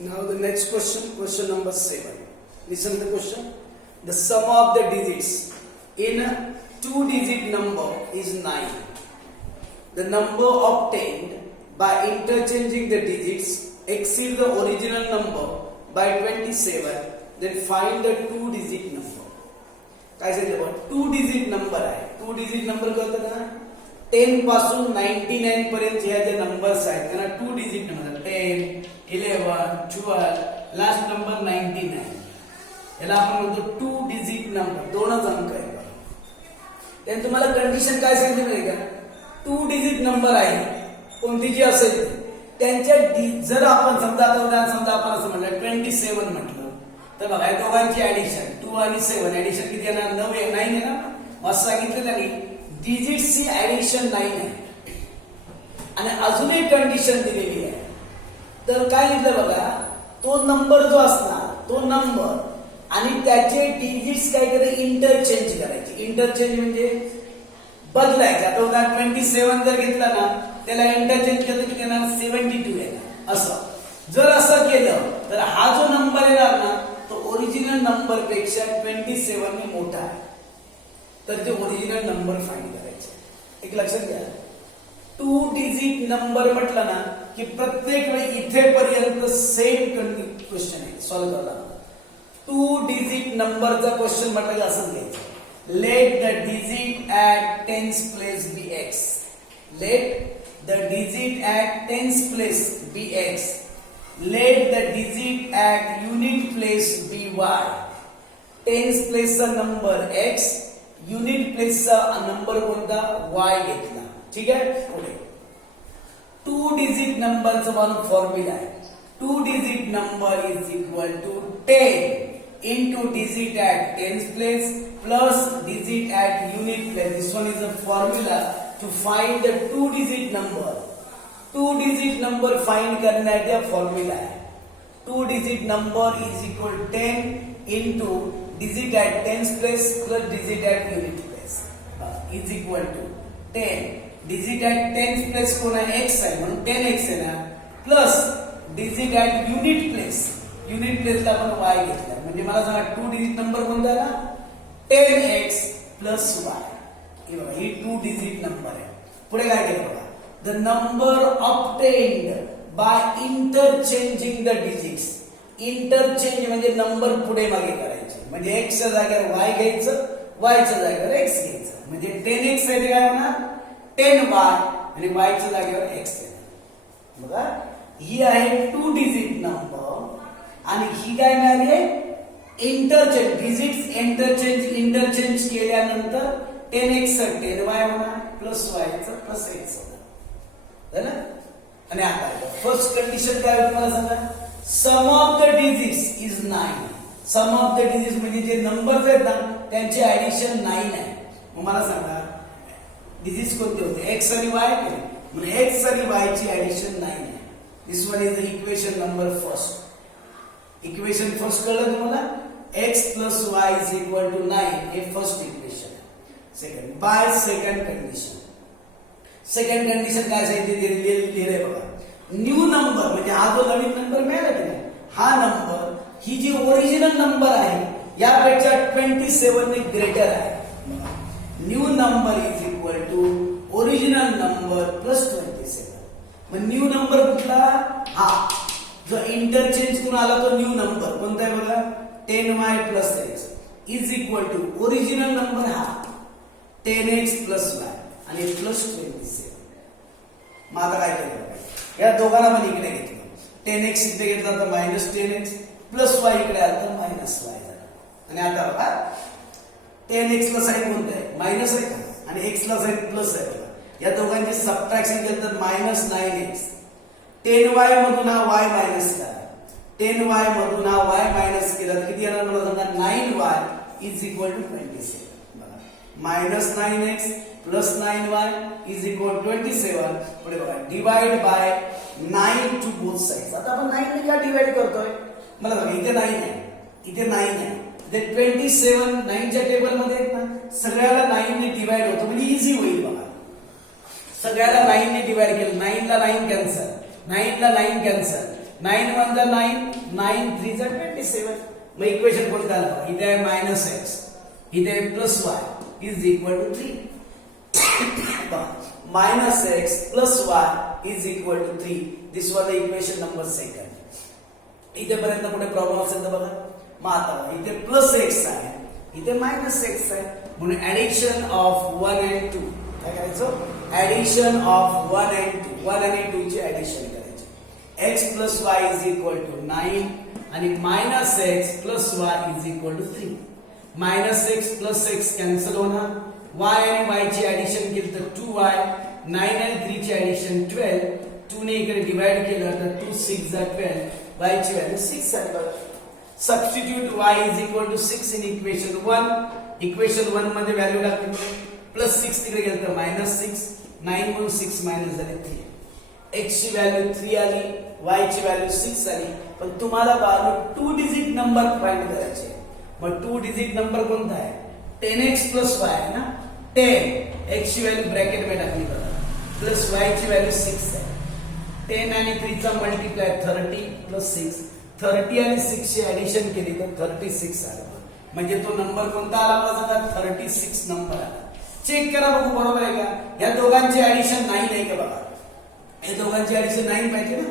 Now the next question, question number 7. Listen to the question. The sum of the digits in a two-digit number is 9. The number obtained by interchanging the digits exceed the original number by 27. Then find the two-digit number. काय सांगितलं बघ, to digit number आहे. Two digit number कळतं का? 10 पासून 99 पर्यंत ह्या ज्या नंबर्स आहेत त्यांना to digit number. 10, 11, 12, last number 99. याला आपण म्हणतो टू डिजिट नंबर. दोनच अंक आहेत. त्यानंतर तुम्हाला कंडिशन काय सांगितली माहिती का? टू डिजिट नंबर आहे कोणती जी असेल त्यांच्या जर आपण समजा आपण असं म्हणलं 27 म्हटलं तर बघा या दोघांची ऍडिशन 2 आणि 7 ऍडिशन किती येणार? 9 आहे ना. असं सांगितलं त्यांनी डिजिटची ऍडिशन 9 आहे. आणि अजून एक कंडिशन दिलेली आहे. तर काय लिहिलं बघा, तो नंबर जो असणार तो नंबर आणि त्याचे डिजिट्स काय करायचे? इंटरचेंज करायचे. इंटरचेंज म्हणजे बदलायचे. आता उदाहरण 27 जर घेतला ना त्याला इंटरचेंज केलं किती येणार? 72 येणार. असं जर असं केलं तर हा जो नंबर येणार ना तो ओरिजिनल नंबर पेक्षा 27 ने मोठा आहे. तर ते ओरिजिनल नंबर फाइंड करायचे. एक लक्षात घ्या, टू डिजिट नंबर म्हटलं ना की प्रत्येक वेळी इथेपर्यंत सेम क्वेश्चन आहे सॉल्व्ह करायला. टू डिजिट नंबरचा क्वेश्चन म्हटलं की असंच घ्यायचं. Let the digit at tens place be x. Let the digit at tens place be x. Let the digit at unit place be y. Tens place चा number x, unit place चा number कोणता? y घेतला. ठीक आहे. पुढे two digit नंबरचा one formula आहे. Two digit number is equal to 10 into digit at tens place plus digit at unit place. This one is a formula to find the two digit number. To digit number find करण्याचा formula आहे. Two digit number is equal 10 into digit at tens place plus digit at unit place is equal to 10. digit at tens place कोण आहे? x आहे म्हणून 10x आहे ना, plus digit at unit place. Unit प्लेसला आपण y घेतला. म्हणजे मला सांगा टू डिजिट नंबर कोणता आहे ना? 10x plus y. हे बघा ही टू डिजिट नंबर आहे. पुढे काय केलं बघा, the number obtained by interchanging the digits. Interchange म्हणजे नंबर पुढे मागे करायचे. म्हणजे x च्या जागेवर y घ्यायचं, y च्या जागेवर x घ्यायचं. म्हणजे 10x आहे काय होणार? 10y आणि y च्या जागेवर x येणार. बघा ही आहे टू डिजिट नंबर आणि ही काय मिळाली आहे? इंटरचेंज. डिजिट्स इंटरचेंज केल्यानंतर 10x 10y होणार प्लस y प्लस x होणार. आणि आता फर्स्ट कंडिशन काय होती मला सांगा? Sum of the digits is 9. Sum of the digits म्हणजे जे नंबर्स आहेत ना त्यांचे ऍडिशन 9 आहे. मग मला सांगा डिजिट्स कोणते होते? x आणि y. म्हणजे x आणि y ची ऍडिशन 9 आहे. This one is the equation number first. Equation first कळलं तुम्हाला? x plus y is equal to 9 हे फर्स्ट इक्वेशन आहे. Second by second condition. Second condition काय सांगितली लिहिलंय बघा. न्यू नंबर म्हणजे हा जो नवीन नंबर मिळाला की नाही हा नंबर ही जी ओरिजिनल नंबर आहे यापेक्षा 27 ने ग्रेटर आहे. New number is equal to original number plus 27. मग न्यू नंबर कुठला? हा जो इंटरचेंज करून आला तो न्यू नंबर कोणता आहे बघा? 10y plus x is equal to original number हा 10x प्लस y आणि प्लस 27. मग आता काय केलं? या दोघांना पण इकडे घेतलं. 10x इकडे घेतला तर मायनस 10x प्लस y इकडे आला तर मायनस y झाला. आणि आता बघा 10x ला साईन कोणतं आहे? मायनस आहे का? आणि x ला साईन प्लस आहे बघा. या दोघांचे सबट्रॅक्शन केलं तर मायनस 9x. 10y मधून हा y मायनस करा. 10y मधून हा y मायनस केला तर किती येणार मला सांगा? 9y is equal to 27. Minus 9x plus 9y is equal 27. पुढे बघा divide by 9 to both sides. आता आपण 9 ने का डिवाइड करतोय? मला बघा इथे 9 आहे, इथे 9 आहे. ते 27 9 च्या टेबल मध्ये आहेत ना सगळ्याला 9 ने डिवाइड होतो म्हणजे इझी होईल बघा. सगळ्याला 9 ने डिवाइड केलं. 9 ला 9 कॅन्सल, 9 ला 9 कॅन्सल 9 1 जा 9, 9 3 जा 27. मग इक्वेशन कोणतं आलं बघा. इथे आहे -x, इथे आहे +y is equal to 3. -x plus y is equal to 3. This was the equation number 2. इथेपर्यंत कुठे प्रॉब्लेम असेल तर बघा. मग आता इथे +x आहे, इथे -x आहे, म्हणून ऍडिशन ऑफ 1 and 2. काय करायचं? Addition of 1 and 2. 1 आणि 2 ची ऍडिशन करायची. x plus y is equal to 9 आणि -x plus y is equal to 3. -x plus x cancel होणार. y आणि y ची ऍडिशन केली तर 2y, 9 आणि 3 ची ऍडिशन 12. 2 ने इकडे डिवाइड केलं तर 2 6 जा 12. y ची व्हॅल्यू 6 आहे बघा. Substitute y is equal to 6 in equation 1. Equation 1 मध्ये व्हॅल्यू टाकली +6 तिकडे गेलं तर -6. 9 म्हणून 6 मायनस झाले 3. x ची व्हॅल्यू 3 आली, y ची व्हॅल्यू 6 आली. पण तुम्हाला बाजू 2 डिजिट नंबर फाइंड करायचे. मग 2 डिजिट नंबर कोणता आहे? 10x plus y आहे ना. 10 x ची व्हॅल्यू ब्रॅकेट मध्ये टाकली बघा, प्लस y ची व्हॅल्यू 6 आहे. 10 आणि 3 चा मल्टिप्लाय 30 प्लस 6. 30 आणि 6 ची ऍडिशन केली तर 36 आलं. म्हणजे तो नंबर कोणता आला माझा? 36 नंबर आला. चेक करा बघू बरोबर आहे का. या दोघांची ऍडिशन 9 आहे का बघा. या दोघांची ऍडिशन 9 पाहिजे ना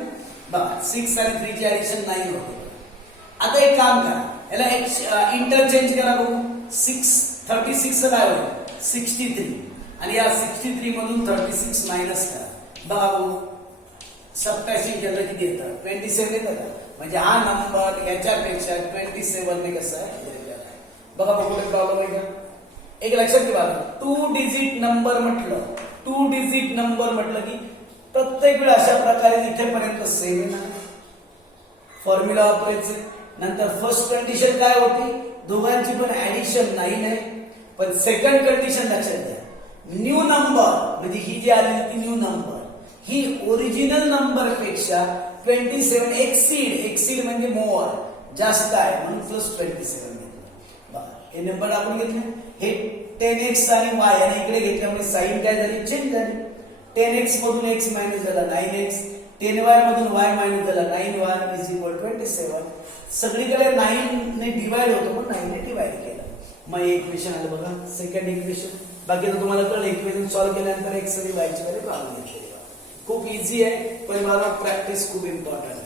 बघा. 6 आणि 3 ची ऍडिशन 9 होते. आता एक काम करा, याला इंटरचेंज करा बघू. 36 काय होईल? 63. आणि या 63 मधून 36 मायनस करा. बघा बघू, सबट्रॅक्शन केलं किती येतं? 27 येतं का? म्हणजे हा नंबर याच्यापेक्षा 27 ने कसं आहे? बघा बघू, कुठे प्रॉब्लेम आहे का? एक लक्षात ठेवा, 2 डिजिट नंबर म्हटलं, 2 डिजिट नंबर म्हटलं की प्रत्येक वेळ अशा प्रकारे इथेपर्यंत सेम आहे ना. फॉर्म्युला वापरायचे. नंतर फर्स्ट कंडिशन काय होती? दोघांची पण ऍडिशन 9 आहे. पण सेकंड कंडिशन लक्षात घ्या, न्यू नंबर म्हणजे ही जी आलेली ती न्यू नंबर ही ओरिजिनल नंबर पेक्षा 27 एक्सीड म्हणजे मोर जास्त आहे, म्हणून +27 घेतलं. बघा हे नंबर आपण घेतले. हे 10x आणि y आणि इकडे घेतल्यामुळे साइन काय झाली? चेंज झाली. 10x मधून x मायनस झाला 9x, 10y मधून y मायनस झाला 9y इज इक्वल 27. सगळीकडे 9 ने डिवाइड होतो, पण 9 ने डिवाइड केलं. मग इक्वेशन आलं बघा, सेकंड इक्वेशन. बाकी तर तुम्हाला कळलं, इक्वेशन सॉल्व्ह केल्यानंतर x आणि y ची व्हॅल्यू काढून घेतली. खूप इझी आहे, पण मला प्रॅक्टिस खूप इम्पॉर्टंट.